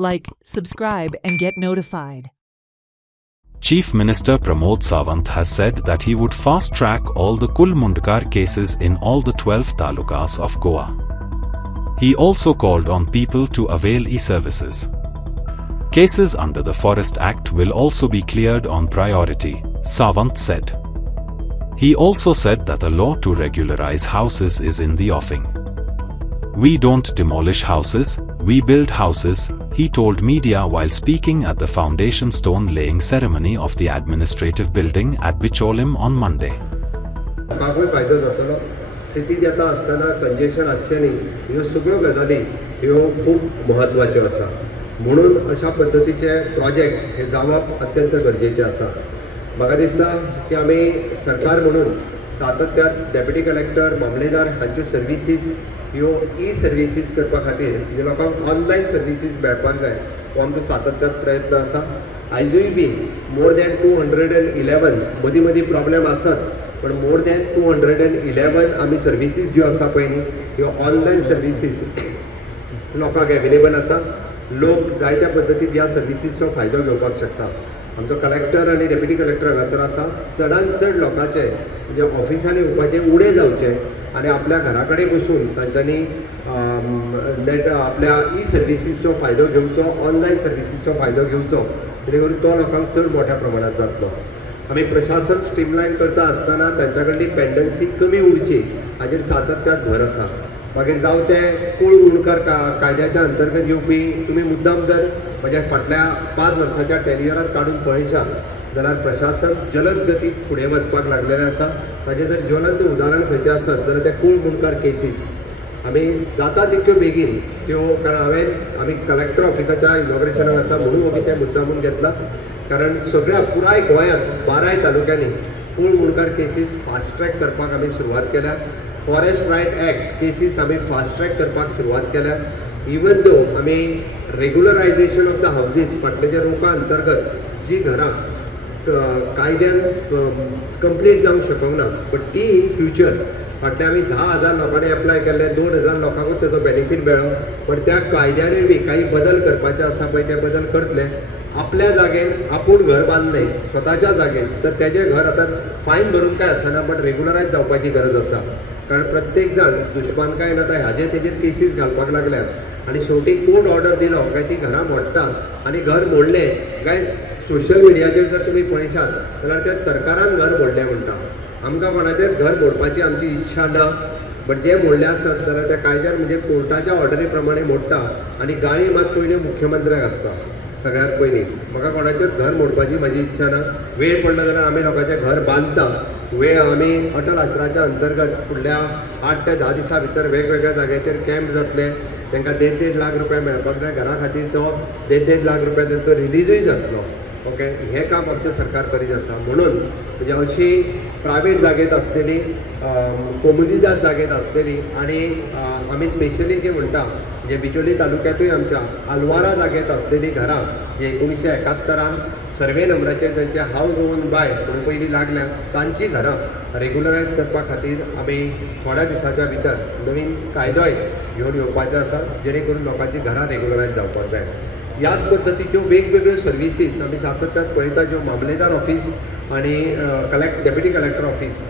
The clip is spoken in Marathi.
Like, subscribe and get notified. Chief Minister Pramod Sawant has said that he would fast-track all the Kul Mundkar cases in all the 12 talukas of Goa. He also called on people to avail e-services. Cases under the Forest Act will also be cleared on priority, Sawant said. He also said that a law to regularize houses is in the offing. "We don't demolish houses, we build houses," he told media while speaking at the foundation stone laying ceremony of the administrative building at Bicholim on Monday. सिटीत येता आसतना कंजेशन आसचें न्ही ह्यो सगळ्यो गजाली ह्यो खूब म्हत्वाच्यो आसा म्हणून अशा पद्दतीचे प्रोजेक्ट हे जावप अत्यंत गरजेचें आसा. म्हाका दिसता की आमी सरकार म्हणून सातत्यान डेप्युटी कलेक्टर मामलेदार हांच्यो सर्विसीस ह्यो ई सर्विसीस करपा खातीर म्हणजे लोकांक ऑनलायन सर्विसीस मेळपाक जाय हो आमचो सातत्यान प्रयत्न आसा. आयजूय बी मोर दॅन 211 मदीं मदीं प्रॉब्लेम आसत पण मोर दॅन 211 आमी सर्विसीस ज्यो आसा पळय न्ही ह्यो ऑनलायन सर्विसीस लोकांक एवेलेबल आसा. लोक जायत्या पद्दतीन ह्या सर्विसीसचो फायदो घेवपाक शकता. आमचो कलेक्टर आनी डेप्युटी कलेक्टर हांगासर आसा. चडांत चड लोकांचे म्हणजे ऑफिसांनी येवपाचें उणें जावचें आनी आपल्या घरा कडेन बसून तांच्यांनी नेट आपल्या ई सर्विसीसचो फायदो घेवचो, ऑनलायन सर्विसीसचो फायदो घेवचो जेणे करून तो लोकांक चड मोठ्या प्रमाणांत जातलो. आमी प्रशासन स्ट्रीमलायन करता आसतना तांच्या कडली पेंडन्सी कमी उरची हाचेर सातत्यान भर आसा. मागीर जावं ते कूळ मुणकार कायद्याच्या अंतर्गत येवपी तुमी मुद्दाम जर म्हज्या फाटल्या 5 वर्साच्या टेन्युअरांत काडून पळयशात जाल्यार प्रशासन जलद गतीत फुडें वचपाक लागलेलें आसा. ताचें जर ज्वलंत उदाहरण खंयचें आसत जाल्यार ते कूळ मुणकार केसीस आमी जाता तितक्यो बेगीन त्यो कारण आमी कलेक्टर ऑफिसाच्या इनॉग्रेशनाक आसा म्हणून हो विशय मुद्दामून घेतला. कारण सगळ्या पुराय गोंयांत 12 तालुक्यांनी कूळ मुणकार केसीस फास्ट ट्रॅक करपाक आमी सुरवात केल्या. फॉरेस्ट रायट एक्ट केसीस आमी फास्ट ट्रॅक करपाक सुरवात केल्या. इवन दो आमी रेग्युलरायझेशन ऑफ द हावजीस फाटल्याच्या रोपा अंतर्गत जी घरां कायद्यान कंप्लीट जावंक शकूंक ना बट ती इन फ्युचर फाटल्या आमी 10,000 लोकांनी एप्लाय केल्ले 2,000 लोकांकूच तेजो बेनिफीट मेळ्ळो. पण त्या कायद्यानूय बी काही बदल करपाचे आसा पळय ते बदल करतले. आपल्या जागेन आपूण घर बांदलें स्वताच्या जागेन तर तेजें घर आतां फायन भरून काय आसना बट रेग्युलरायज जावपाची गरज आसा. कारण प्रत्येक जाण दुश्मनकायेन आतां हाजेर तेजेर केसीस घालपाक लागल्यात आनी शेवटी कोर्ट ऑर्डर दिलो काय ती घरां मोडटा आनी घर मोडलें काय सोशल मिडियाचेर जर तुमी पळयशात जाल्यार ते सरकारान घर मोडलें म्हणटा. आमकां कोणाचेंच घर मोडपाची आमची इच्छा ना बट जे मोडले आसत जाल्यार त्या कायद्यार म्हणजे कोर्टाच्या ऑर्डरी प्रमाणे मोडटा आनी गाळी मात पयलीं मुख्यमंत्र्याक आसता. सगळ्यात पयलीं म्हाका कोणाचेंच घर मोडपाची म्हाजी इच्छा ना. वेळ पडला जाल्यार आमी लोकांचें घर बांदता. वेळ आमी अटल आश्रमाच्या अंतर्गत फुडल्या 8 ते 10 दिसां भितर वेगवेगळ्या जाग्याचेर कॅम्प जातले. तांकां 1.5 लाख रुपया मेळपाक जाय घरा खातीर. तो 1.5 लाख रुपया तांचो रिलीजूय जातलो. ओके हें काम आमचें सरकार करीत आसा. म्हणून म्हणजे अशी प्रायवेट जागेत आसलेली कोमुनिदाद जागेत आसलेली आनी आमी स्पेशली जे म्हणटा म्हणजे बिचोली तालुक्यांतूय आमच्या आलवारा जागेत आसलेली घरां जे 1971 सर्वे नंबराचेर तांचे हावज ओन बाय म्हणून पयलीं लागल्या तांची घरां रेग्युलरायज करपा खातीर आमी थोड्या दिसाच्या भितर नवीन कायदोय घेवन येवपाचो आसा जेणे करून लोकांची घरां रेग्युलरायज जावपाक जाय. ह्याच पद्दतीच्यो वेगवेगळ्यो सर्विसीस आमी सातत्यान पळयता ज्यो मामलेदार ऑफीस आनी डेप्युटी कलेक्टर ऑफीस